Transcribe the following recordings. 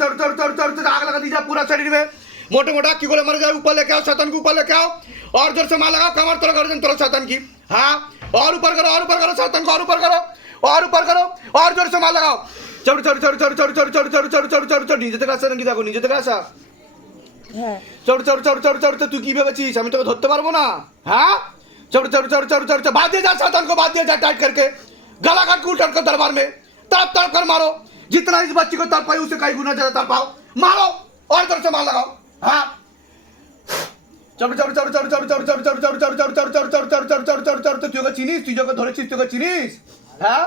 आग लगा दीजिए पूरा शरीर में मोटे मोटा की गोले मर जाए ऊपर लेके आओ शैतान के ऊपर लेके आओ और ज़ोर से मार लगाओ कमर तोड़ गर्दन दो शैतान की हाँ और ऊपर करो और ऊपर करो शैतान को और ऊपर करो और ऊपर करो और ज़ोर से मार लगाओ चढ़ चढ़ चढ़ चढ़ चढ़ चढ़ चढ़ चढ़ चढ़ चढ़ चढ़ নিজে থেকে আসা নাকি দেখো নিজে থেকে আসা চড় চড় চড় চড় চড় তুই কি ভেবেছিস আমি তোকে ধরতে পারবো না হ্যাঁ चढ़ चढ़ चढ़ चढ़ चढ़ बाँध दिया जाए शैतान को बाँध दिया जाए टाइट करके गला काट के दरबार में तड़प तड़प कर मारो जितना इस बच्ची को तड़ पाई उसे कई गुना ज्यादा तड़ पाओ मारो और तरफ से मार लगाओ हाँ চড় চড় চড় চড় চড় চড় চড় চড় চড় চড় চড় চড় চড় চড় চড় চড় চড় চড় চড় তুই ওকে চিনিস তুই ওকে ধরেছিস তুই ওকে চিনিস হ্যাঁ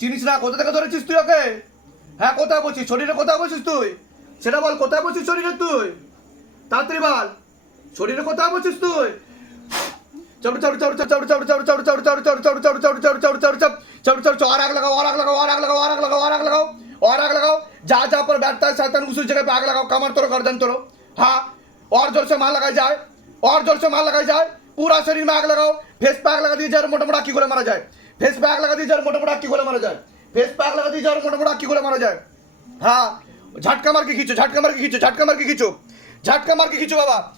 চিনিস না কোথা থেকে ধরেছিস তুই ওকে হ্যাঁ কোথায় বসিস শরীরে কোথায় বসিস তুই সেটা বল কোথায় বসিস শরীরে তুই তাড়াতাড়ি বল শরীরে কোথায় বসিস তুই चलो चलो चलो चलो चलो चलो चलो चलो चलो चलो चलो चलो चलो चलो चलो चलो चलो चलो और आग लगाओ और आग लगाओ और आग लगाओ और आग लगाओ और आग लगाओ और आग लगाओ जहाँ जहाँ पर बैठता है शैतान उस जगह पे आग लगाओ कमर तोड़ो गर्दन तोड़ो हाँ और ज़ोर से मार लगाई जाए और ज़ोर से मार लगाई जाए पूरा शरीर में आग लगाओ फेस पे लगा दीजिए मोटा मोटा की गोले मारा जाए फेस पे लगा दीजिए मोटा मोटा की गोले मारा जाए फेस पे लगा दीजिए मोटा मोटा की गोले मारा जाए हाँ झटका मार के खींचो, झटका मार के खींचो, झटका मार के खींचो, झटका मार के खींचो, बाबा।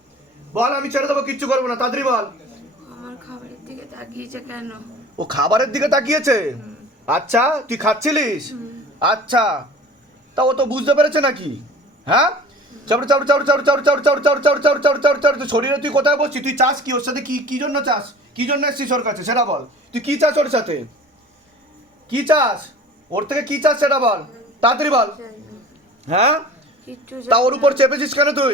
বল আমি ছেড়ে দেবো কিচ্ছু করব না তাড়াতাড়ি বল আমার খাবারের দিকে তাকিয়েছে কেন ও খাবারের দিকে তাকিয়েছে আচ্ছা তুই খাচ্ছিলিস আচ্ছা তা ও তো বুঝতে পেরেছে নাকি হ্যাঁ চাপড়ে চাপড়ে চাপড়ে চাপড়ে চাপড়ে চাপড়ে চাপড়ে চাপড়ে চাপড়ে চাপড়ে চাপড়ে চাপড়ে চাপড়ে শরীরে তুই কোথায় বসছিস তুই চাস কি ওর সাথে কি কি জন্য চাস কি জন্য এসছিস ওর কাছে সেটা বল তুই কি চাস ওর সাথে কি চাস ওর থেকে কি চাস সেটা বল তাড়াতাড়ি বল হ্যাঁ তা ওর উপর চেপেছিস কেন তুই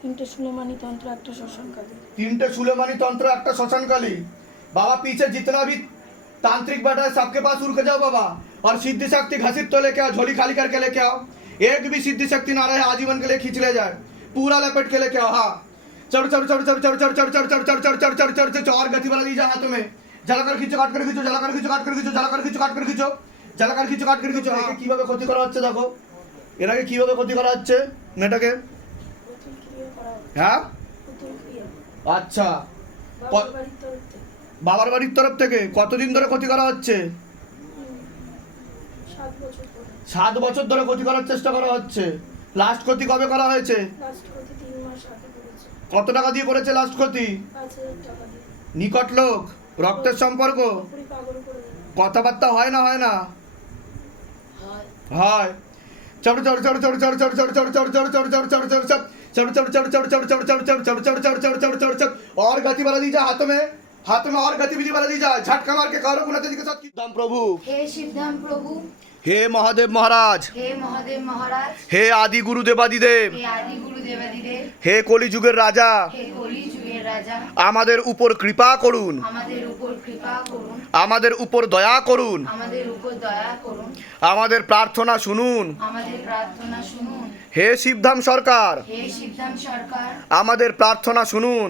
তিনটে সুলেমানি তন্ত্র একটা শ্মশানকালী तीनटे सुलेमानी तंत्र একটা শ্মশানকালী बाबा पीछे जितना भी तांत्रिक बैठा है सबके पास उड़ के जाओ बाबा और सिद्धि शक्ति घसीट तो लेके आओ झोली खाली करके लेके आओ एक भी सिद्धि शक्ति ना रहे आजीवन के लिए खींच ले जाए पूरा लपेट के लेके आओ हाँ चढ़ चढ़ चढ़ चढ़ चढ़ चढ़ चढ़ चढ़ चढ़ चढ़ चढ़ चढ़ चढ़ चढ़ चढ़ और गति वाला दीजिए हाथों में जला कर खींचो काट कर खींचो जला कर खींचो काट कर खींचो जला कर खींचो काट कर खींचो जला कर खींचो কাট করে খীঁচো একে কিভাবে ক্ষতি করা হচ্ছে দেখো এটাকে কিভাবে ক্ষতি করা হচ্ছে মেয়েটাকে হ্যাঁ আচ্ছা বাবার বাড়ির তরফ থেকে কতদিন ধরে ক্ষতি করা হচ্ছে সাত বছর ধরে ক্ষতি করার চেষ্টা করা হচ্ছে লাস্ট ক্ষতি কবে করা হয়েছে কত টাকা দিয়ে করেছে লাস্ট ক্ষতি নিকট লোক রক্তের সম্পর্ক কথাবার্তা হয় না হয় না হয় হয় চড় চড় চড় চড় চড় চড় চড় চড় চড় চড় চড় চড় চড় চড় চড় चढ़ चढ़ चढ़ चढ़ चढ़ चढ़ चढ़ चढ़ चढ़ चढ़ चढ़ चढ़ चढ़ चढ़ चढ़ और गति वाला दीजिए हाथों में हाथों में और गतिविधि वाला दीजिए झटका मार के कारो गुना के साथ दाम प्रभु হে সিদ্ধাম প্রভু हे महादेव महाराज হে মহাদেব মহারাজ হে আদি গুরু দেবাদিদেব হে আদি গুরু দেবাদিদেব হে কলিযুগের রাজা হে কলি যুগের রাজা আমাদের উপর কৃপা করুন আমাদের উপর কৃপা করুন আমাদের উপর দয়া করুন আমাদের উপর দয়া করুন আমাদের প্রার্থনা শুনুন আমাদের প্রার্থনা শুনুন হে শিবধাম সরকার। আমাদের প্রার্থনা শুনুন।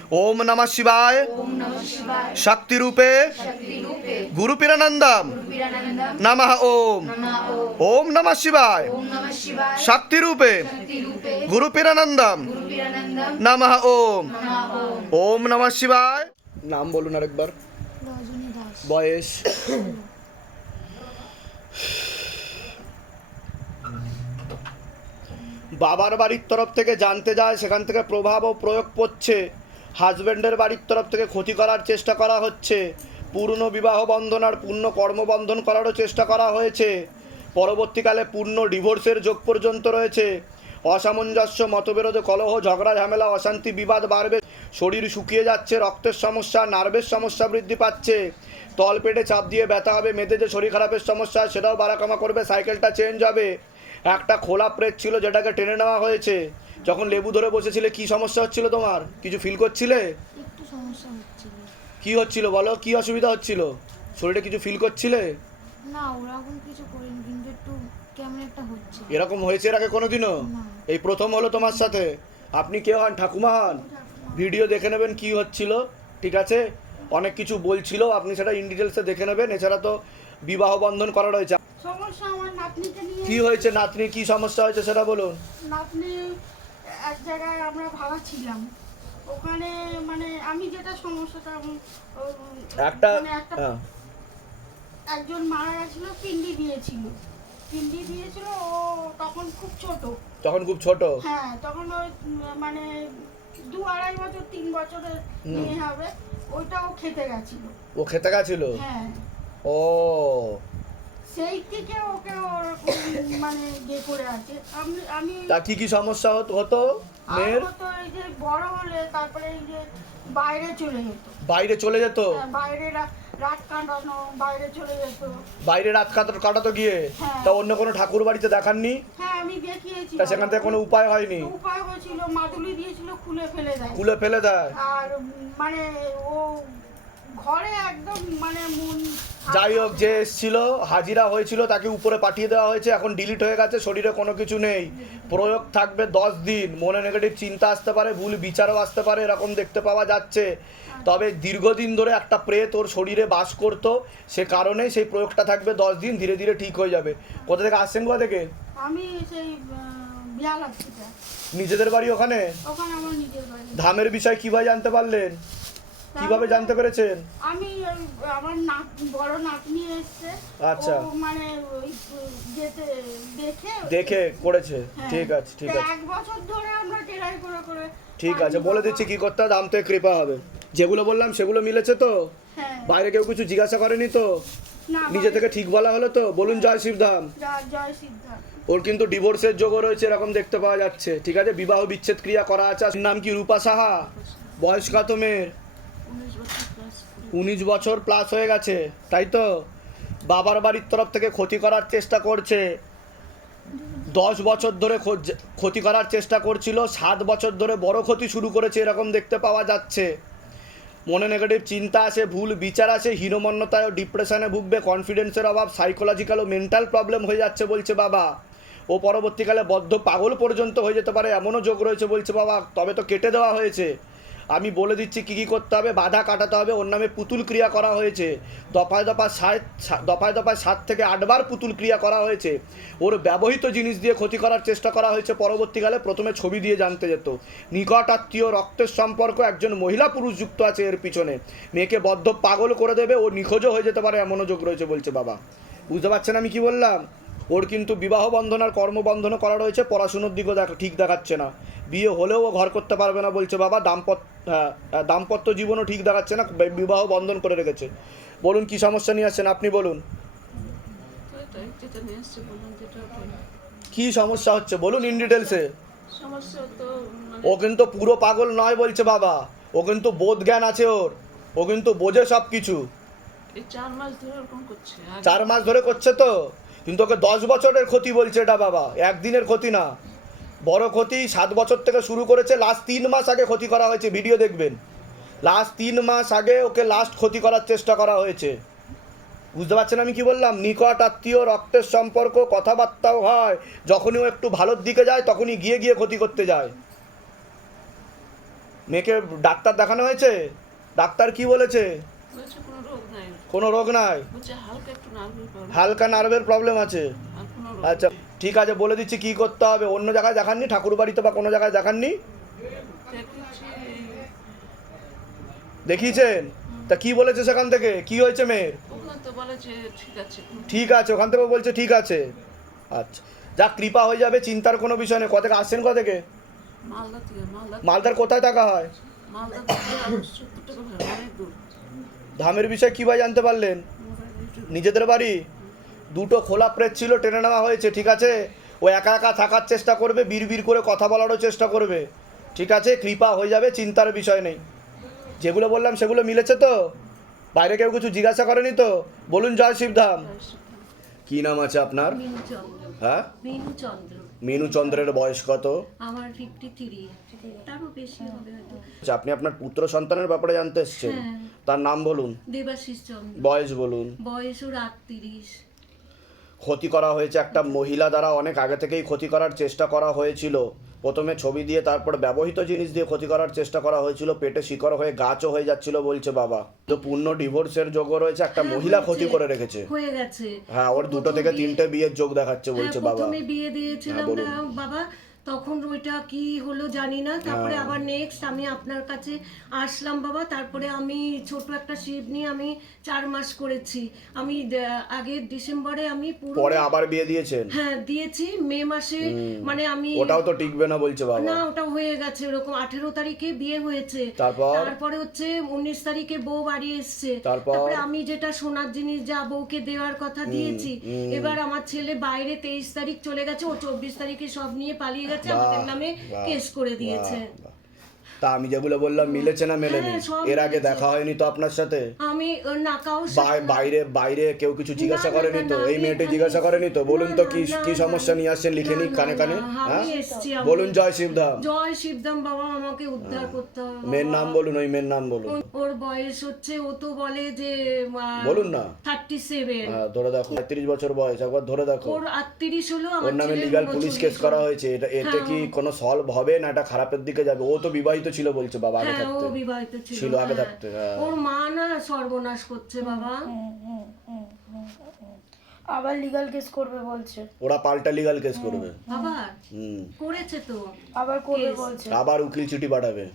ওম নমঃ শিবায়। ওম নমঃ শক্তি রূপে গুরু পিরানন্দম বীরানন্দম নমঃ ওম। ওম নমঃ শিবায়। ওম নমঃ শক্তি রূপে গুরু পিরানন্দম গুরু বীরানন্দম নমঃ ওম। ওম নমঃ শিবায়। নাম বলুন আরেকবার। বয়স? বাবার বাড়ির তরফ থেকে জানতে যায়, সেখান থেকে প্রভাব ও প্রয়োগ পড়ছে। হাজব্যান্ডের বাড়ির তরফ থেকে ক্ষতি করার চেষ্টা করা হচ্ছে। পূর্ণ বিবাহ বন্ধন আর পূর্ণ কর্মবন্ধন করারও চেষ্টা করা হয়েছে। পরবর্তীকালে পূর্ণ ডিভোর্সের যোগ পর্যন্ত রয়েছে। অসামঞ্জস্য, মতবিরোধ, কলহ, ঝগড়া, ঝামেলা, অশান্তি, বিবাদ বাড়বে। শরীর শুকিয়ে যাচ্ছে, রক্তের সমস্যা, নার্ভের সমস্যা বৃদ্ধি পাচ্ছে। তল পেটে চাপ দিয়ে ব্যথা হবে মেয়েদের যে শরীর খারাপের সমস্যা, সেটাও বাড়াকামা করবে, সাইকেলটা চেঞ্জ হবে। একটা খোলা প্রেত ছিল যেটাকে টেনে নেওয়া হয়েছে। যখন লেবু ধরে বসেছিলে কি সমস্যা হচ্ছিল তোমার? কিছু ফিল করছিলে? একটু সমস্যা হচ্ছিল। কি হচ্ছিল বলো? কি অসুবিধা হচ্ছিল? শরীরে কিছু ফিল করছিলে? না ওরকম কিছু করিনি কিন্তু একটু কেমন একটা হচ্ছে। এরকম হয়েছে এর আগে কোনোদিনও। এই প্রথম হলো তোমার সাথে? আপনি কে হন? ঠাকুমা হন? ভিডিও দেখে নেবেন কি হচ্ছিল ঠিক আছে? অনেক কিছু বলছিল আপনি সেটা ইন ডিটেলসে দেখে নেবেন। এছাড়া তো বিবাহ বন্ধন করা রয়েছে। সমস্যা আমার নাতনিকে নিয়ে কি হয়েছে নাতনি? কি সমস্যা হয়েছে সেটা বলুন। নাতনি এক জায়গায় আমরা ভাড়া ছিলাম। ওখানে মানে আমি যেটা সমস্যাটা একটা একটা হ্যাঁ। একজন মারা গেছিল পিন্ডি দিয়েছিল। পিন্ডি দিয়েছিল ও তখন খুব ছোট। তখন খুব ছোট? হ্যাঁ তখন ওই মানে দু আড়াই বছর তিন বছরের। মেয়ে হবে ও খেতে গেছিল। ও খেতে গেছিল? হ্যাঁ। ও সেই থেকে ওকে ওরকম মানে ইয়ে করে আছে। আমি আমি তা কি কি সমস্যা হতো হতো? মেয়ের? তো এই যে বড় হলে তারপরে এই যে বাইরে চলে যেত। বাইরে চলে যেত? হ্যাঁ, বাইরে রাত কাটানো বাইরে চলে যেত। বাইরে রাত কাটাতো কাটাতো গিয়ে? হ্যাঁ। তা অন্য কোনো ঠাকুর বাড়িতে দেখাননি? হ্যাঁ আমি দেখিয়েছি। তা সেখান থেকে কোনো উপায় হয়নি? উপায় হয়েছিল মাদুলি দিয়েছিল খুলে ফেলে দেয়। খুলে ফেলে দেয়? আর মানে ও ঘরে একদম মানে মন যাই হোক যে এসছিল হাজিরা হয়েছিল তাকে উপরে পাঠিয়ে দেওয়া হয়েছে এখন ডিলিট হয়ে গেছে শরীরে কোনো কিছু নেই। প্রয়োগ থাকবে দশ দিন মনে নেগেটিভ চিন্তা আসতে পারে ভুল বিচারও আসতে পারে এরকম দেখতে পাওয়া যাচ্ছে। তবে দীর্ঘদিন ধরে একটা প্রেত ওর শরীরে বাস করতো সে কারণে সেই প্রয়োগটা থাকবে দশ দিন ধীরে ধীরে ঠিক হয়ে যাবে। কোথা থেকে আসছেন কোথা থেকে? আমি সেই নিজেদের বাড়ি ওখানে? ধামের বিষয় কীভাবে জানতে পারলেন? কীভাবে জানতে পেরেছেন? আমি আমার নাত বড় নাতনি এসছে। আচ্ছা। মানে যেতে দেখে দেখে করেছে। হ্যাঁ। ঠিক আছে ঠিক আছে। এক বছর ধরে আমরা টেরাই করে করে ঠিক আছে বলে দিচ্ছি কি করতে হবে দাম থেকে কৃপা হবে। যেগুলো বললাম সেগুলো মিলেছে তো? হ্যাঁ। বাইরে কেউ কিছু জিজ্ঞাসা করেনি তো? না নিজে থেকে ঠিক বলা হলো তো? বলুন জয় শিবধাম জয়- জয় সিদ্ধার্থ ওর কিন্তু ডিভোর্সের যোগও রয়েছে এরকম দেখতে পাওয়া যাচ্ছে। ঠিক আছে বিবাহ বিচ্ছেদ ক্রিয়া করা আছে। নাম কি রূপা সাহা? বয়স কত মেয়ের উনিশ বছর প্লাস হয়ে গেছে, তাই তো? বাবার বাড়ির তরফ থেকে ক্ষতি করার চেষ্টা করছে। দশ বছর ধরে ক্ষতি করার চেষ্টা করছিল, সাত বছর ধরে বড় ক্ষতি শুরু করেছে, এরকম দেখতে পাওয়া যাচ্ছে। মনে নেগেটিভ চিন্তা আসে, ভুল বিচার আসে, হীনমন্যতায় ডিপ্রেশনে ভুগবে কনফিডেন্সের অভাব সাইকোলজিক্যাল ও মেন্টাল প্রবলেম হয়ে যাচ্ছে বলছে বাবা। ও পরবর্তীকালে বদ্ধ পাগল পর্যন্ত হয়ে যেতে পারে, এমনও যোগ রয়েছে বলছে বাবা, তবে তো কেটে দেওয়া হয়েছে। আমি বলে দিচ্ছি কী কী করতে হবে, বাধা কাটাতে হবে। ওর নামে পুতুল ক্রিয়া করা হয়েছে। দফায় দফায় সাত দফায় দফায় সাত থেকে আটবার পুতুল ক্রিয়া করা হয়েছে। ওর ব্যবহৃত জিনিস দিয়ে ক্ষতি করার চেষ্টা করা হয়েছে পরবর্তীকালে। প্রথমে ছবি দিয়ে জানতে যেত। নিকট আত্মীয় রক্তের সম্পর্ক, একজন মহিলা পুরুষ যুক্ত আছে এর পিছনে। মেয়েকে বদ্ধ পাগল করে দেবে, ও নিখোঁজও হয়ে যেতে পারে, এমনও যোগ রয়েছে বলছে বাবা। বুঝতে পারছেন আমি কি বললাম? ওর কিন্তু বিবাহ বন্ধন আর কর্মবন্ধনও করা রয়েছে পড়াশুনোর দিকও দেখা ঠিক দেখাচ্ছে না। বিয়ে হলেও ও ঘর করতে পারবে না বলছে বাবা দাম্পত্য হ্যাঁ, হ্যাঁ, দাম্পত্য জীবনও ঠিক দেখাচ্ছে না বিবাহ বন্ধন করে রেখেছে। বলুন কি সমস্যা নিয়ে আসছেন? আপনি বলুন। কি সমস্যা হচ্ছে? বলুন ইন ডিটেলসে সমস্যা তো ও কিন্তু পুরো পাগল নয় বলছে বাবা। ও কিন্তু বোধ জ্ঞান আছে ওর। ও কিন্তু বোঝে সব কিছু চার মাস ধরে করছে তো? কিন্তু ওকে দশ বছরের ক্ষতি বলছে এটা বাবা, একদিনের ক্ষতি না। বড় ক্ষতি সাত বছর থেকে শুরু করেছে লাস্ট তিন মাস আগে ক্ষতি করা হয়েছে ভিডিও দেখবেন। লাস্ট তিন মাস আগে ওকে লাস্ট ক্ষতি করার চেষ্টা করা হয়েছে। বুঝতে পারছেন আমি কি বললাম? নিকট আত্মীয়, রক্তের সম্পর্ক, কথাবার্তাও হয়। যখনই ও একটু ভালোর দিকে যায়, তখনই গিয়ে গিয়ে ক্ষতি করতে যায়। মেয়েকে ডাক্তার দেখানো হয়েছে? ডাক্তার কি বলেছে কোনো রোগ নাই? হালকা নার্ভের প্রবলেম আছে? আচ্ছা ঠিক আছে বলে দিচ্ছি কি করতে হবে। অন্য জায়গায় দেখাননি? ঠাকুর বাড়িতে বা কোনো জায়গায় দেখাননি? দেখিয়েছেন? তা কি বলেছে সেখান থেকে? কি হয়েছে মেয়ের? ঠিক আছে। ওখান থেকে বলছে ঠিক আছে। আচ্ছা যা কৃপা হয়ে যাবে চিন্তার কোনো বিষয় নেই। কোথা থেকে আসছেন কোথা থেকে মালদার কোথায় থাকা হয়? ধামের বিষয়ে কীভাবে জানতে পারলেন? নিজেদের বাড়ি? দুটো খোলা প্রেস ছিল টেনে নেওয়া হয়েছে ঠিক আছে? ও একা একা থাকার চেষ্টা করবে বিড় করে কথা বলারও চেষ্টা করবে। ঠিক আছে? কৃপা হয়ে যাবে চিন্তার বিষয় নেই। যেগুলো বললাম সেগুলো মিলেছে তো? বাইরে কেউ কিছু জিজ্ঞাসা করেনি তো? বলুন জয় শিবধাম। কি নাম আছে আপনার? হ্যাঁ? মিনু চন্দ্র মিনু চন্দ্রের বয়স কত? আমার ফিফটি থ্রি তারও বেশি হবে হয়তো। আচ্ছা, আপনি আপনার পুত্র সন্তানের ব্যাপারে জানতে এসছেন। হ্যাঁ। তার নাম বলুন। দেবাশিস চন্দ্র। বয়স বলুন। বয়স ওর আটত্রিশ। ক্ষতি করা হয়েছে একটা মহিলা দ্বারা অনেক আগে থেকেই ক্ষতি করার চেষ্টা করা হয়েছিল। প্রথমে ছবি দিয়ে তারপর ব্যবহৃত জিনিস দিয়ে ক্ষতি করার চেষ্টা করা হয়েছিল। পেটে শিকড় হয়ে গাছও হয়ে যাচ্ছিল বলছে বাবা। তো পূর্ণ ডিভোর্সের যোগও রয়েছে একটা হ্যাঁ, মহিলা ক্ষতি করে রেখেছে। হয়ে গেছে। হ্যাঁ ওর দুটো থেকে তিনটে বিয়ের যোগ দেখাচ্ছে বলছে হ্যাঁ, বাবা। প্রথমে বিয়ে দিয়েছিলাম হ্যাঁ, বাবা। তখন ওইটা কি হলো জানি না। তারপরে হ্যাঁ। আবার নেক্সট আমি আপনার কাছে আসলাম বাবা। তারপরে আমি ছোট একটা শিব নিয়ে আমি চার মাস করেছি। আমি আগের ডিসেম্বরে আমি পরে আবার বিয়ে দিয়েছেন? হ্যাঁ দিয়েছি। মে মাসে মানে আমি ওটাও তো টিকবে না বলছে বাবা। না ওটা হয়ে গেছে ওরকম। আঠেরো তারিখে বিয়ে হয়েছে। তারপরে? হচ্ছে উনিশ তারিখে বউ বাড়ি এসছে। তারপরে? আমি যেটা সোনার জিনিস যা বউকে দেওয়ার কথা দিয়েছি এবার আমার ছেলে বাইরে তেইশ তারিখ চলে গেছে। ও চব্বিশ তারিখে সব নিয়ে পালিয়ে গেছে আমাদের নামে কেস করে দিয়েছে। তা আমি যেগুলো বললাম মিলেছে না মেলেনি? হ্যাঁ, এর আগে দেখা হয়নি তো আপনার সাথে? আমি না বাইরে বাইরে কেউ কিছু জিজ্ঞাসা না, না, করেনি তো? না, এই মেয়েটি জিজ্ঞাসা করেনি তো? বলুন তো কি কি সমস্যা নিয়ে আসছেন লিখে নিন কানে কানে? হ্যাঁ। বলুন জয় শিবধাম জয় শিবদাম বাবা আমাকে উদ্ধার করতে হবে মেয়ের নাম বলুন ওই মেয়ের নাম বলুন। ওর- বয়স হচ্ছে ও তো বলে যে বলুন না। থার্টি সেভেন হ্যাঁ ধরে দেখো পঁয়ত্রিশ বছর বয়স একবার ধরে দেখো। ওর আটত্রিশ হলো ওর আমার নামে লিগাল পুলিশ কেস করা হয়েছে এটা এতে হ্যাঁ, কি কোনো সলভ হবে না? এটা খারাপের দিকে যাবে। ও তো বিবাহিত ছিল বলছে বাবা আগে হ্যাঁ ও থাকতে। বিবাহিত ছিল ছিল আগে হ্যাঁ। থাকতে, হ্যাঁ। ওর মা না সর্বনাশ করছে বাবা। আবার লিগাল কেস করবে বলছে। ওরা পাল্টা লিগাল কেস করবে। বাবা হুম। করেছে তো। আবার করবে Case। বলছে। আবার উকিল চিঠি পাঠাবে।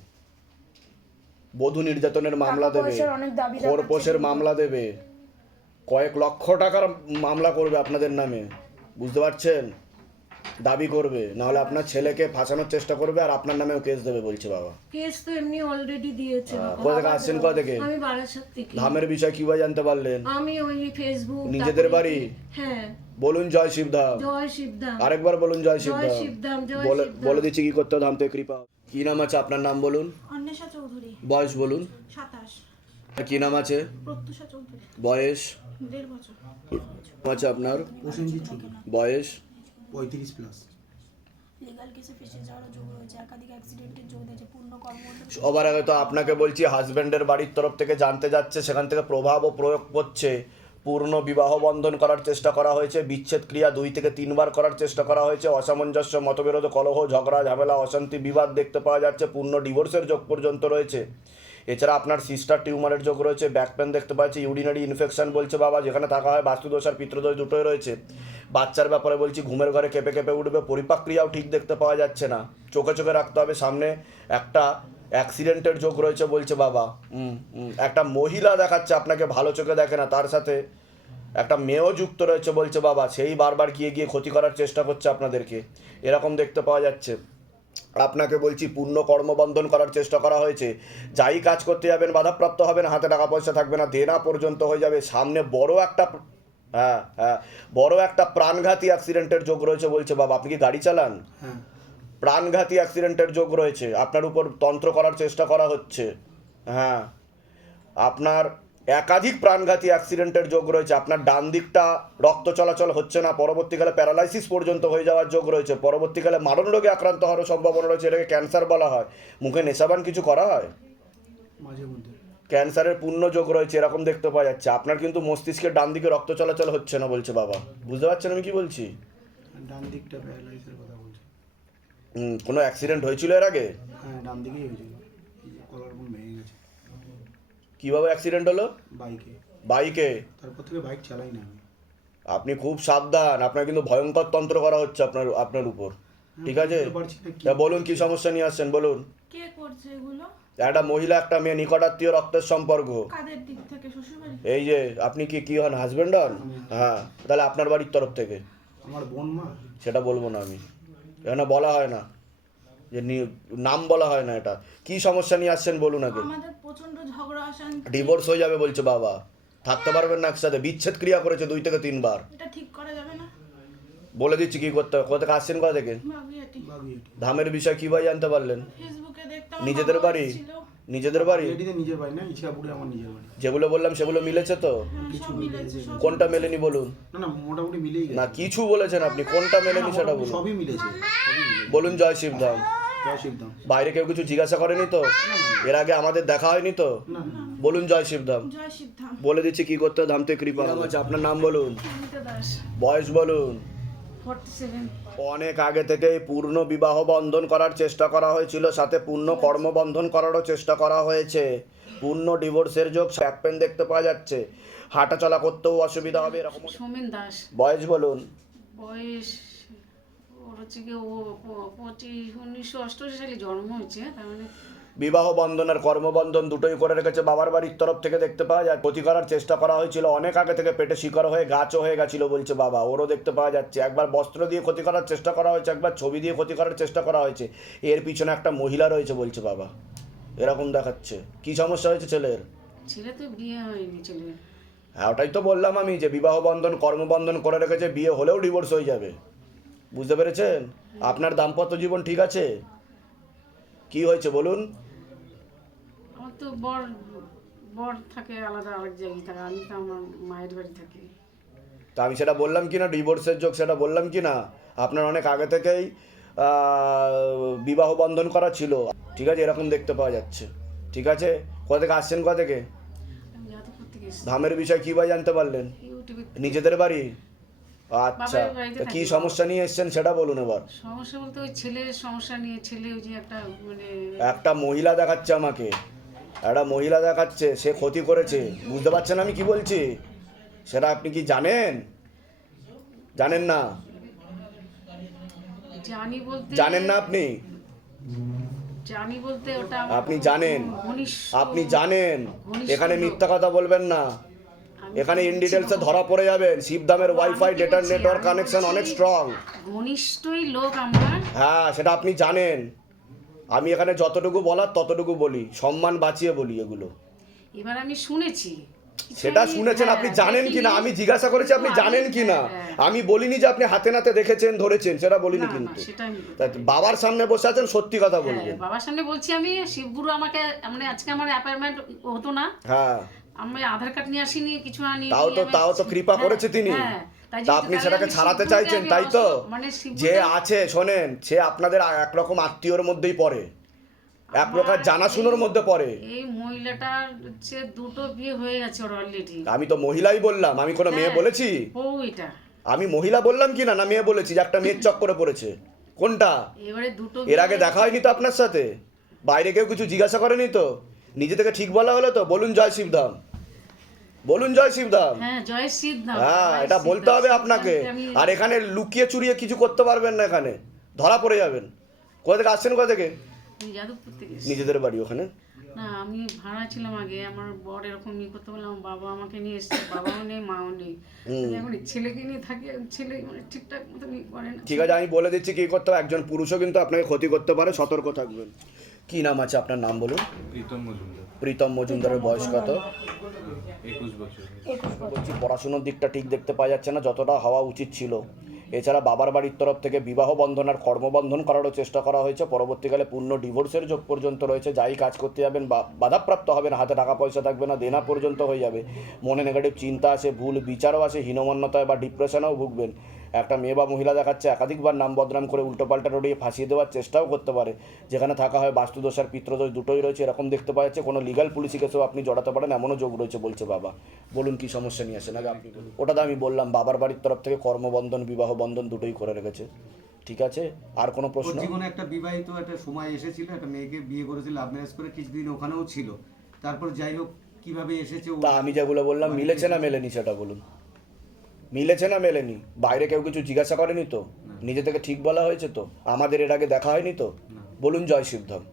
বধূ নির্যাতনের মামলা টাকা দেবে। পয়সার অনেক দাবি খোরপোশের মামলা দেবে। কয়েক লক্ষ টাকার মামলা করবে আপনাদের নামে। বুঝতে পারছেন? দাবি করবে নাহলে আপনার ছেলেকে ফাঁসানোর চেষ্টা করবে আর আপনার নামেও কেস দেবে বলছে বাবা। কেস তো এমনি অলরেডি দিয়েছে বাবা। কোথা থেকে আসছেন কোথা থেকে? আমি বারাসাত থেকে। ধামের বিষয় কীভাবে জানতে পারলেন? আমি ওই ফেসবুক নিজেদের বাড়ি? হ্যাঁ। বলুন জয় শিবধাম। জয় শিবদাম আরেকবার বলুন জয় জয় শিবধাম শিবধাম জয় বলে শিবধাম। বলে দিচ্ছি কি করতে হবে ধাম থেকে কৃপা। কি নাম আছে আপনার নাম বলুন? অন্বেষা চৌধুরী। বয়স বলুন। সাতাশ। আর কি নাম আছে? প্রত্যুষা চৌধুরী। বয়স? দেড় বছর। আছে আপনার? প্রসেনজিৎ চৌধুরী বয়স? পঁয়ত্রিশ প্লাস লিগাল কেসে ফেসে যাওয়ার যোগ রয়েছে একাধিক অ্যাক্সিডেন্টের যোগ দিয়েছে পূর্ণ কর্মবন্ধ সবার আগে তো আপনাকে বলছি হাজব্যান্ডের বাড়ির তরফ থেকে জানতে যাচ্ছে সেখান থেকে প্রভাব ও প্রয়োগ করছে পূর্ণ বিবাহ বন্ধন করার চেষ্টা করা হয়েছে বিচ্ছেদ ক্রিয়া দুই থেকে তিনবার করার চেষ্টা করা হয়েছে অসামঞ্জস্য মতবিরোধ কলহ ঝগড়া ঝামেলা অশান্তি বিবাদ দেখতে পাওয়া যাচ্ছে পূর্ণ ডিভোর্সের যোগ পর্যন্ত রয়েছে। এছাড়া আপনার সিস্টার টিউমারের যোগ রয়েছে ব্যাক পেন দেখতে পাচ্ছি ইউরিনারি ইনফেকশন বলছে বাবা, যেখানে থাকা হয় বাস্তুদোষ আর পিতৃদোষ দুটোই রয়েছে। বাচ্চার ব্যাপারে বলছি, ঘুমের ঘরে কেঁপে কেঁপে উঠবে, পরিপাক্রিয়াও ঠিক দেখতে পাওয়া যাচ্ছে না। চোখে চোখে রাখতে হবে, সামনে একটা অ্যাক্সিডেন্টের যোগ রয়েছে বলছে বাবা। একটা মহিলা দেখাচ্ছে, আপনাকে ভালো চোখে দেখে না, তার সাথে একটা মেয়েও যুক্ত রয়েছে বলছে বাবা, সেই বারবার গিয়ে গিয়ে ক্ষতি করার চেষ্টা করছে আপনাদেরকে। এরকম দেখতে পাওয়া যাচ্ছে। আপনাকে বলছি পূর্ণ কর্মবন্ধন করার চেষ্টা করা হয়েছে। যাই কাজ করতে যাবেন বাধাপ্রাপ্ত হবেন হাতে টাকা পয়সা থাকবে না দেনা পর্যন্ত হয়ে যাবে। সামনে বড় একটা হ্যাঁ হ্যাঁ বড় একটা প্রাণঘাতী অ্যাক্সিডেন্টের যোগ রয়েছে বলছে বাবা। আপনি কি গাড়ি চালান? হ্যাঁ। প্রাণঘাতী অ্যাক্সিডেন্টের যোগ রয়েছে। আপনার উপর তন্ত্র করার চেষ্টা করা হচ্ছে। হ্যাঁ। আপনার একাধিক প্রাণঘাতী অ্যাক্সিডেন্টের যোগ রয়েছে। আপনার ডান দিকটা রক্ত চলাচল হচ্ছে না পরবর্তীকালে প্যারালাইসিস পর্যন্ত হয়ে যাওয়ার যোগ রয়েছে। পরবর্তীকালে মারণ রোগে আক্রান্ত হওয়ার সম্ভাবনা রয়েছে এটাকে ক্যান্সার বলা হয়। মুখে নেশাবান কিছু করা হয়? ক্যান্সারের পূর্ণ যোগ রয়েছে এরকম দেখতে পাওয়া যাচ্ছে। আপনার কিন্তু মস্তিষ্কের ডান দিকে রক্ত চলাচল হচ্ছে না বলছে বাবা। বুঝতে পারছেন আমি কি বলছি? ডান দিকটা প্যারালাইসের কথা বলছে। হুম, কোনো অ্যাক্সিডেন্ট হয়েছিল এর আগে? হ্যাঁ ডান দিকেই হয়েছিল এই যে কলার বোন ভেঙে গেছে কীভাবে অ্যাক্সিডেন্ট হলো? বাইকে। বাইকে? তারপর থেকে বাইক চালাই না আমি। আপনি খুব সাবধান আপনার কিন্তু ভয়ঙ্কর তন্ত্র করা হচ্ছে আপনার আপনার উপর। ঠিক আছে? তা বলুন কি সমস্যা নিয়ে আসছেন? বলুন। কে করছে এগুলো? একটা মহিলা একটা মেয়ে নিকটাত্মীয় রক্তের সম্পর্ক। কাদের দিক থেকে? শ্বশুরবাড়ি এই যে আপনি কি কি হন? হাজবেন্ড হন? হ্যাঁ তাহলে আপনার বাড়ির তরফ থেকে। আমার বোন মা? সেটা বলব না আমি। এখানে বলা হয় না। যে নাম বলা হয় না এটা। কি সমস্যা নিয়ে আসছেন বলুন আগে। আমাদের প্রচণ্ড ঝগড়া অশান্তি। ডিভোর্স হয়ে যাবে বলছে বাবা। থাকতে পারবেন না একসাথে। বিচ্ছেদ ক্রিয়া করেছে দুই থেকে তিনবার। এটা ঠিক করা যাবে না। বলে দিচ্ছি কি করতে হবে। কোথা থেকে আসছেন কোথা থেকে? ধামের বিষয় কীভাবে জানতে পারলেন? নিজেদের বাড়ি নিজেদের বাড়ি? নিজের বাড়ি না ইচ্ছাপুরে আমার নিজের বাড়ি। যেগুলো বললাম সেগুলো মিলেছে তো? কিছু মিলেছে কোনটা মেলেনি বলুন? না না মোটামুটি মিলেই না কিছু বলেছেন আপনি কোনটা মেলেনি সেটা বলুন। সবই মিলেছে বলুন জয় শিবধাম। বাইরে কেউ কিছু জিজ্ঞাসা করেনি তো? এর আগে আমাদের দেখা হয়নি তো? বলুন জয় শিবধাম। জয় বলে দিচ্ছি কি করতে হবে, ধাম থেকে কৃপা আপনার নাম বলুন। বয়স বলুন। ফর্টি সেভেন অনেক আগে থেকেই পূর্ণ বিবাহ বন্ধন করার চেষ্টা করা হয়েছিল সাথে পূর্ণ কর্মবন্ধন করারও চেষ্টা করা হয়েছে। পূর্ণ ডিভোর্সের যোগ পেন দেখতে পাওয়া যাচ্ছে। হাঁটা চলা করতেও অসুবিধা হবে এরকম সোমেন দাস। বয়স বলুন। বয়স ওর হচ্ছে কি ও পঁচিশ উনিশশো অষ্টআশি সালে জন্ম হয়েছে তার মানে বিবাহ বন্ধন আর কর্মবন্ধন দুটোই করে রেখেছে। বাবার বাড়ির তরফ থেকে দেখতে পাওয়া যায় ক্ষতি করার চেষ্টা করা হয়েছিল। অনেক আগে থেকে পেটে শিকার হয়ে গাছও হয়ে গেছিল বলছে বাবা। ওরও দেখতে পাওয়া যাচ্ছে। একবার বস্ত্র দিয়ে ক্ষতি করার চেষ্টা করা হয়েছে একবার ছবি দিয়ে ক্ষতি করার চেষ্টা করা হয়েছে। এর পিছনে একটা মহিলা রয়েছে বলছে বাবা। এরকম দেখাচ্ছে। কি সমস্যা হয়েছে ছেলের? ছেলে তো বিয়ে হয়নি ছেলে। হ্যাঁ ওটাই তো বললাম আমি যে বিবাহ বন্ধন কর্মবন্ধন করে রেখেছে বিয়ে হলেও ডিভোর্স হয়ে যাবে। বুঝতে পেরেছেন? আপনার দাম্পত্য জীবন ঠিক আছে? কি হয়েছে বলুন? তো বর বর থাকে আলাদা আরেক জায়গায় থাকে। আমি তো আমার মায়ের বাড়ি থাকি। তা আমি সেটা বললাম কি না? ডিভোর্সের যোগ সেটা বললাম কি না? আপনার অনেক আগে থেকেই বিবাহ বন্ধন করা ছিল। ঠিক আছে এরকম দেখতে পাওয়া যাচ্ছে। ঠিক আছে? কোথা থেকে আসছেন কোথা থেকে? ধামের বিষয় কীভাবে জানতে পারলেন? নিজেদের বাড়ি? আচ্ছা কি সমস্যা নিয়ে এসছেন সেটা বলুন এবার। সমস্যা বলতে ওই ছেলের সমস্যা নিয়ে ছেলে ওই যে একটা মানে একটা মহিলা দেখাচ্ছে আমাকে। একটা মহিলা দেখাচ্ছে সে ক্ষতি করেছে। বুঝতে পারছেন আমি কি বলছি? সেটা আপনি কি জানেন? জানেন না? জানি বলতে জানেন না আপনি? জানি বলতে ওটা আপনি জানেন? আপনি জানেন? এখানে মিথ্যা কথা বলবেন না। এখানে ইন ডিটেলসে ধরা পড়ে যাবেন। শিবদামের ওয়াইফাই কি ডেটার নেটওয়ার্ক কানেকশন অনেক স্ট্রং ঘনিষ্ঠই লোক আমরা। হ্যাঁ সেটা আপনি জানেন। আমি এখানে যতটুকু বলার ততটুকু বলি সম্মান বাঁচিয়ে বলি এগুলো। এবার আমি শুনেছি। সেটা শুনেছেন আপনি হ্যাঁ, জানেন কিনা? আমি জিজ্ঞাসা করেছি আপনি জানেন কিনা? হ্যাঁ। আমি বলিনি যে আপনি হাতে নাতে দেখেছেন ধরেছেন সেটা বলিনি কিন্তু। বাবার সামনে বসে আছেন সত্যি কথা হ্যাঁ, বলবেন। বাবার সামনে বলছি আমি শিবগুরু আমাকে মানে আজকে আমার অ্যাপয়েন্টমেন্ট হতো না। হ্যাঁ। আমি আধার কার্ড নিয়ে আসিনি কিছু আনি তাও তো তাও তো কৃপা করেছে তিনি। তা আপনি সেটাকে ছাড়াতে চাইছেন তাই তো? মানে যে আছে শোনেন সে আপনাদের একরকম আত্মীয়র মধ্যেই পড়ে। এক প্রকার জানাশুনোর মধ্যে পড়ে। এই মহিলাটার হচ্ছে দুটো বিয়ে হয়ে গেছে ওর অলরেডি আমি তো মহিলাই বললাম আমি কোনো মেয়ে হ্যাঁ। বলেছি? বউ এটা। আমি মহিলা বললাম কি না না মেয়ে বলেছি যে একটা মেয়ের চক্করে পড়েছে। কোনটা? এবারে দুটো এর আগে দেখা হয়নি তো আপনার সাথে? বাইরে কেউ কিছু জিজ্ঞাসা করেনি তো? নিজে থেকে ঠিক বলা হলো তো? বলুন জয় শিবধাম। বলুন জয় শিবধাম হ্যাঁ জয় হ্যাঁ এটা বলতে হবে আপনাকে। আর এখানে লুকিয়ে চুরিয়ে কিছু করতে পারবেন না এখানে। ধরা পড়ে যাবেন। কোথা থেকে আসছেন কোথা থেকে। নিজেদের বাড়ি ওখানে? না আমি ভাড়া ছিলাম আগে। আমার বর এরকম ইয়ে করতে বললাম বাবা আমাকে নিয়ে এসছে। বাবাও নেই মাও নেই। এখন ছেলেকে নিয়ে থাকি ছেলে মানে ঠিকঠাক মতো ইয়ে করে না। ঠিক আছে আমি বলে দিচ্ছি কি করতে হবে। একজন পুরুষও কিন্তু আপনাকে ক্ষতি করতে পারে সতর্ক থাকবেন। কি নাম আছে আপনার নাম বলুন? প্রীতম মজুমদার। প্রীতম মজুমদারের বয়স কত? একুশ বছর। বলছি পড়াশুনোর দিকটা ঠিক দেখতে পাওয়া যাচ্ছে না যতটা হওয়া উচিত ছিল। এছাড়া বাবার বাড়ির তরফ থেকে বিবাহ বন্ধন আর কর্মবন্ধন করারও চেষ্টা করা হয়েছে। পরবর্তীকালে পূর্ণ ডিভোর্সের যোগ পর্যন্ত রয়েছে। যাই কাজ করতে যাবেন বা বাধাপ্রাপ্ত হবেন হাতে টাকা পয়সা থাকবে না দেনা পর্যন্ত হয়ে যাবে। মনে নেগেটিভ চিন্তা আসে ভুল বিচারও আসে হীনমন্যতায় বা ডিপ্রেশনেও ভুগবেন। একটা মেয়ে বা মহিলা দেখাচ্ছে একাধিকবার নাম বদনাম করে উল্টোপাল্টা রড়িয়ে ফাঁসিয়ে দেওয়ার চেষ্টাও করতে পারে। যেখানে থাকা হয় বাস্তুদোষ আর পিত্রদোষ দুটোই রয়েছে এরকম দেখতে পাওয়া যাচ্ছে কোনো লিগাল পুলিশি কেসেও আপনি জড়াতে পারেন এমনও যোগ রয়েছে বলছে বাবা। বলুন কি সমস্যা নিয়ে আসেন? আগে আপনি বলুন। ওটা তো আমি বললাম বাবার বাড়ির তরফ থেকে কর্মবন্ধন বিবাহ বন্ধন দুটোই করে রেখেছে। ঠিক আছে? আর কোনো প্রশ্ন? জীবনে একটা বিবাহিত একটা সময় এসেছিল একটা মেয়েকে বিয়ে করেছিল লাভ ম্যারেজ করে কিছুদিন ওখানেও ছিল। তারপর যাই হোক কীভাবে এসেছে তা আমি যেগুলো বললাম মিলেছে না মেলেনি সেটা বলুন। মিলেছে না মেলেনি? বাইরে কেউ কিছু জিজ্ঞাসা করেনি তো? নিজে থেকে ঠিক বলা হয়েছে তো? আমাদের এর আগে দেখা হয়নি তো? বলুন জয় শিবধাম।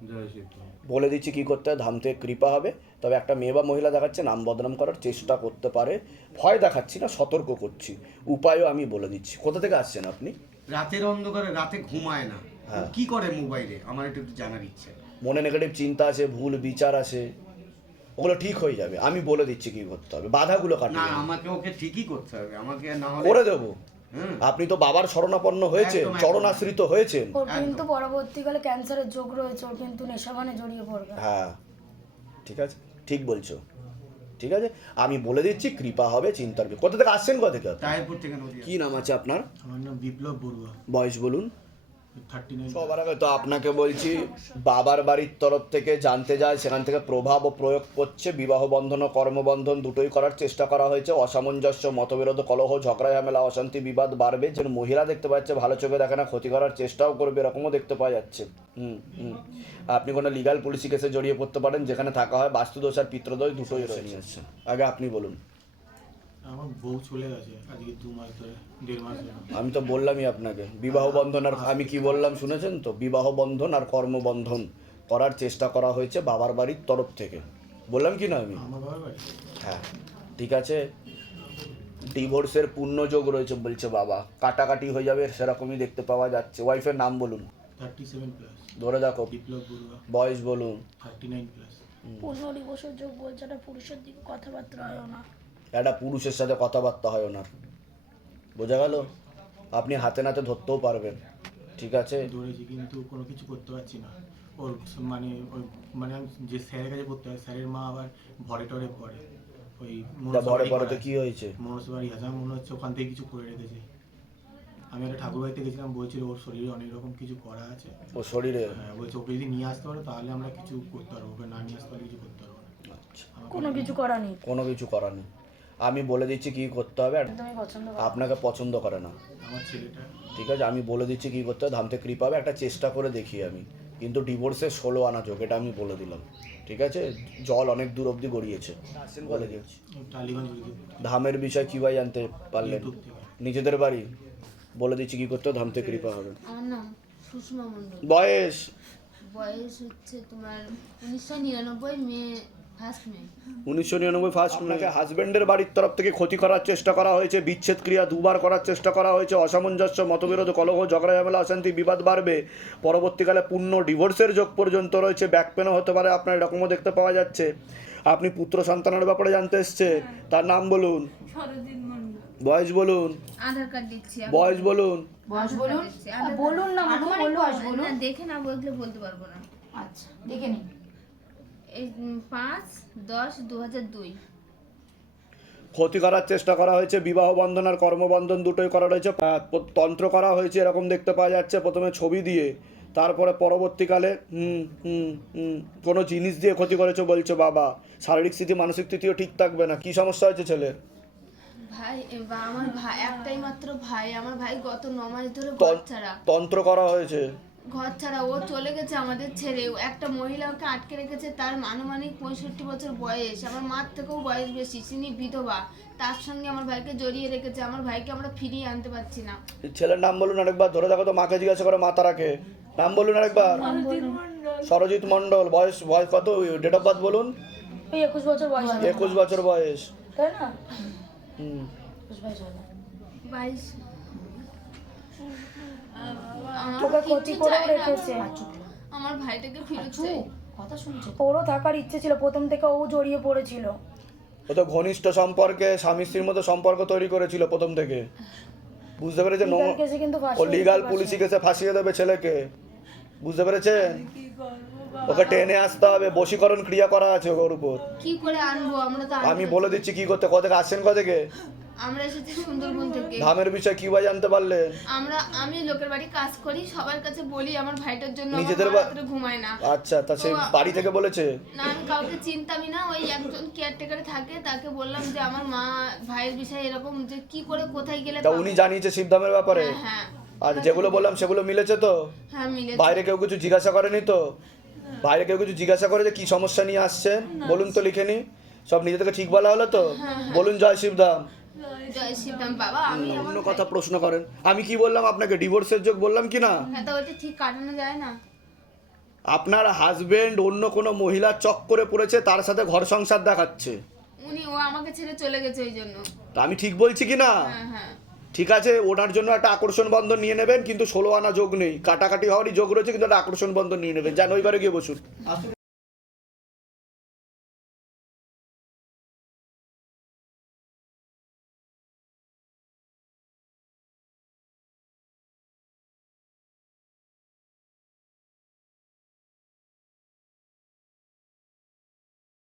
বলে দিচ্ছি কি করতে হয়? ধাম থেকে কৃপা হবে। তবে একটা মেয়ে বা মহিলা দেখাচ্ছে নাম বদনাম করার চেষ্টা করতে পারে। ভয় দেখাচ্ছি না সতর্ক করছি। উপায়ও আমি বলে দিচ্ছি। কোথা থেকে আসছেন আপনি? রাতের অন্ধকারে রাতে ঘুমায় না। হ্যাঁ। কি করে মোবাইলে? আমার একটু জানার ইচ্ছে। মনে নেগেটিভ চিন্তা আছে ভুল বিচার আছে। ওগুলো ঠিক হয়ে যাবে। আমি বলে দিচ্ছি কি করতে হবে। বাধাগুলো না কাটিয়ে আমাকে ওকে ঠিকই করতে হবে। আমাকে না হলে করে দেবো। আপনি তো বাবার শরণাপন্ন একদম। চরণাশ্রিত হয়েছেন। ওর কিন্তু পরবর্তীকালে ক্যান্সারের যোগ রয়েছে ওর কিন্তু নেশাভানে জড়িয়ে পড়বে। হ্যাঁ। ঠিক আছে? ঠিক বলছো। ঠিক আছে? আমি বলে দিচ্ছি কৃপা হবে চিন্তার কি- কোথা থেকে আসছেন কোথা থেকে? কি নাম আছে আপনার? আমার নাম বিপ্লব বড়ুয়া। বয়স বলুন। সবার আগে তো আপনাকে বলছি বাবার বাড়ির তরফ থেকে জানতে যায় সেখান থেকে প্রভাব ও প্রয়োগ করছে বিবাহ বন্ধন ও কর্মবন্ধন দুটোই করার চেষ্টা করা হয়েছে অসামঞ্জস্য মতবিরোধ কলহ ঝগড়া ঝামেলা অশান্তি বিবাদ বাড়বে। যেন মহিলা দেখতে পাচ্ছে ভালো চোখে দেখে না ক্ষতি করার চেষ্টাও করবে এরকমও দেখতে পাওয়া যাচ্ছে। হুম হুম। আপনি কোনো লিগাল পুলিশি কেসে জড়িয়ে পড়তে পারেন যেখানে থাকা হয় বাস্তুদোষ আর পিত্রদোষ দুটোই রয়েছে। আসছে আগে আপনি বলুন। আমার বউ চলে গেছে আজকে দু মাস ধরে দেড় মাস আমি তো বললামই আপনাকে বিবাহ বন্ধন আর আমি কি বললাম শুনেছেন তো? বিবাহ বন্ধন আর কর্মবন্ধন করার চেষ্টা করা হয়েছে বাবার বাড়ির তরফ থেকে। বললাম কি না আমি? আমার বাবার বাড়ি। হ্যাঁ ঠিক আছে। ডিভোর্সের পূর্ণ যোগ রয়েছে বলছে বাবা। কাটাকাটি হয়ে যাবে সেরকমই দেখতে পাওয়া যাচ্ছে। ওয়াইফের নাম বলুন। Thirty seven plus. ধরে দেখো। বিপ্লব বড়ুয়া। বয়স বলুন। Thirty nine plus. পূর্ণ দিবসের যোগ বলছে একটা পুরুষের দিকে কথাবার্তা হয় না। একটা পুরুষের সাথে কথাবার্তা হয় ওনার। বোঝা গেল? আপনি হাতে নাতে ধরতেও পারবেন। ঠিক আছে? দৌড়েছি কিন্তু কোনো কিছু করতে পারছি না। ওর মানে ওই মানে আমি যে স্যারের কাছে পড়তে হয় স্যারের মা আবার ভরে টরে পড়ে ওই ভরে তো কি। হয়েছে? মনসাবাড়ি আছে আমার মনে হচ্ছে ওখান থেকে কিছু করে রেখেছে। আমি একটা ঠাকুর বাড়িতে গেছিলাম বলছিল ওর শরীরে অনেক রকম কিছু করা আছে। ও শরীরে? হ্যাঁ বলছে ওকে যদি নিয়ে আসতে পারো তাহলে আমরা কিছু করতে পারব। ওকে না নিয়ে আসতে পারলে কিছু করতে পারব না। আচ্ছা। কোনো কিছু করা নেই। কোনো কিছু করার নেই। আমি বলে দিচ্ছি কি করতে হবে। আপনাকে পছন্দ করে না। ঠিক আছে আমি বলে দিচ্ছি কি করতে হবে ধামতে কৃপা হবে একটা চেষ্টা করে দেখি আমি। কিন্তু ডিভোর্সের ষোলো আনা যোগ এটা আমি বলে দিলাম। ঠিক আছে জল অনেক দূর অবধি গড়িয়েছে। বলে ধামের বিষয় কীভাবে জানতে পারলেন? নিজেদের বাড়ি? বলে দিচ্ছি কি করতে হবে ধামতে কৃপা হবে। বয়স? বয়স হচ্ছে তোমার উনিশশো নিরানব্বই মে উনিশশো নিরানব্বই ফার্স্ট আপনাকে হাজবেন্ডের বাড়ির তরফ থেকে ক্ষতি করার চেষ্টা করা হয়েছে বিচ্ছেদ ক্রিয়া দুবার করার চেষ্টা করা হয়েছে অসামঞ্জস্য মতবিরোধ কলহ ঝগড়া ঝামেলা অশান্তি বিবাদ বাড়বে। পরবর্তীকালে পূর্ণ ডিভোর্সের যোগ পর্যন্ত রয়েছে ব্যাক পেনও হতে পারে আপনার এরকমও দেখতে পাওয়া যাচ্ছে। আপনি পুত্র সন্তানের ব্যাপারে জানতে এসছে তার নাম বলুন। বয়স বলুন। আধার কার্ড দিচ্ছি বয়স বলুন। বয়স বলুন। বলুন। না বলুন। দেখে না বলতে পারব না। আচ্ছা দেখে নিন। পাঁচ দশ দু হাজার দুই। ক্ষতি করার চেষ্টা করা হয়েছে বিবাহ বন্ধন আর কর্মবন্ধন দুটোই করা রয়েছে। তন্ত্র করা হয়েছে এরকম দেখতে পাওয়া যাচ্ছে প্রথমে ছবি দিয়ে তারপরে পরবর্তীকালে কোনো জিনিস দিয়ে ক্ষতি করেছে বলছে বাবা? শারীরিক স্থিতি মানসিক স্থিতিও ঠিক থাকবে না কি সমস্যা হয়েছে ছেলের? ভাই আমার ভাই একটাই মাত্র ভাই আমার ভাই গত ন মাস ধরে তন্ত্র করা হয়েছে। ঘর ছাড়া ও চলে গেছে আমাদের ছেড়ে। একটা মহিলা ওকে আটকে রেখেছে তার আনুমানিক পঁয়ষট্টি বছর বয়স। আমার মার থেকেও বয়স বেশি তিনি বিধবা। তার সঙ্গে আমার ভাইকে জড়িয়ে রেখেছে। আমার ভাইকে আমরা ফিরিয়ে আনতে পারছি না। ছেলের নাম বলুন আরেকবার ধরে দেখো তো মাকে জিজ্ঞাসা করে মা তারাকে। নাম বলুন আরেকবার। সরজিৎ মণ্ডল। বয়স বয়স কত? ডেট অফ বার্থ বলুন। একুশ বছর বয়স। একুশ বছর বয়স। তাই না? হুম। বাইশ। তোকে ক্ষতি করেও রেখেছে। আমার ভাইটাকে চাই কথা শুনছে। ওরও থাকার ইচ্ছে ছিল প্রথম থেকে ও জড়িয়ে পড়েছিল। ও তো ঘনিষ্ঠ সম্পর্কে স্বামী স্ত্রীর মতো সম্পর্ক তৈরি করেছিল প্রথম থেকে। বুঝতে কেসে ও লিগাল পুলিশি কেসে ফাঁসিয়ে দেবে ছেলেকে। বুঝতে পেরেছেন ওকে টেনে আসতে হবে। বশীকরণ ক্রিয়া করা আছে ওর উপর। কি করে আনব? আমরা তো আমি বলে দিচ্ছি কি করতে কোথেকে? আসছেন কোথেকে? আমরা এসেছি সুন্দরবন থেকে। ধামের বিষয় কি বা জানতে পারলেন আমরা আমি লোকের বাড়ি কাজ করি সবার কাছে বলি আমার ভাইটার জন্য নিজেদের ঘুমায় না। আচ্ছা তা সে বাড়ি থেকে বলেছে? না আমি কাউকে না ওই একজন কেয়ারটেকারে থাকে তাকে বললাম যে আমার মা ভাইয়ের বিষয়ে এরকম যে কি করে কোথায় গেলে তা উনি জানিয়েছে শিবধামের ব্যাপারে? হ্যাঁ হ্যাঁ। আর যেগুলো বললাম সেগুলো মিলেছে তো? হ্যাঁ মিলে বাইরে কেউ কিছু জিজ্ঞাসা করেনি তো? বাইরে কেউ কিছু জিজ্ঞাসা করে যে কি সমস্যা নিয়ে আসছেন বলুন তো লিখে নি। সব নিজে থেকে ঠিক বলা হলো তো? বলুন জয় শিবধাম। জয় শ্রীরাম বাবা আমি অন্য কথা প্রশ্ন করেন। আমি কি বললাম? আপনাকে ডিভোর্সের যোগ বললাম কি না হ্যাঁ তা ঠিক কাটানো যায় না। আপনার হাজবেন্ড অন্য কোনো মহিলার চক্করে পড়েছে তার সাথে ঘর সংসার দেখাচ্ছে। উনি ও আমাকে ছেড়ে চলে গেছে ওই জন্য। তা আমি ঠিক বলছি কি না হ্যাঁ হ্যাঁ। ঠিক আছে ওনার জন্য একটা আকর্ষণ বন্ধন নিয়ে নেবেন কিন্তু ষোলো আনা যোগ নেই। কাটাকাটি হওয়ারই যোগ রয়েছে কিন্তু একটা আকর্ষণ বন্ধন নিয়ে নেবেন। যান ওইবারে গিয়ে বসুন।